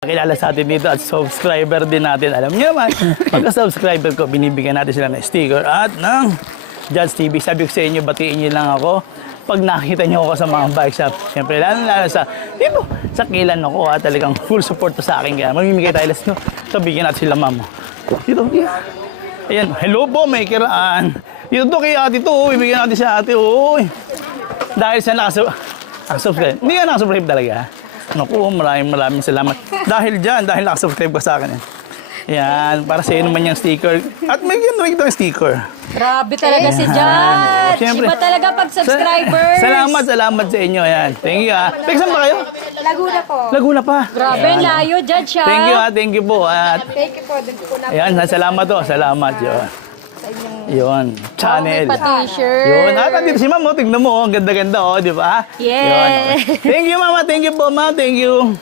Kilala sa atin dito at subscriber din natin. Alam niyo naman, pagka-subscriber ko, binibigyan natin sila ng sticker at ng Judge TV. Sabi ko sa inyo, batiin niyo lang ako pag nakita niyo ako sa mga bike shop. Siyempre, lalo sa dito, sa Kilan ako talagang full support to sa akin. Kaya mamimigay tayo. Let's no, sabihin natin sila, ma'am. Dito, yeah. Ayan, hello po, may kiraan. Dito to kay ate to, ibigyan natin sa ate. Uy. Dahil sa nakasubscribe. Hindi ka nakasubscribe talaga. Naku, maraming salamat. Dahil dyan, dahil nakasubscribe ka sa akin. Yan, para sa iyo naman yung sticker. At may gano'n ito yung sticker. Grabe talaga si Judge. Siyempre. Iba talaga pag subscribers. Salamat sa inyo. Yan. Thank you ha. Saan ba kayo? Laguna po. Laguna pa. Grabe, layo, Judge ha. Thank you ha, thank you po. At Thank you po. Doon po na ayan, salamat to. Salamat yun. Yun, channel. May pa-t-shirt. Yun, at andito si ma'am, oh, tignan mo, oh, ang ganda-ganda, oh, di ba? Yeah. Yun. Thank you, mama, thank you po, ma, thank you.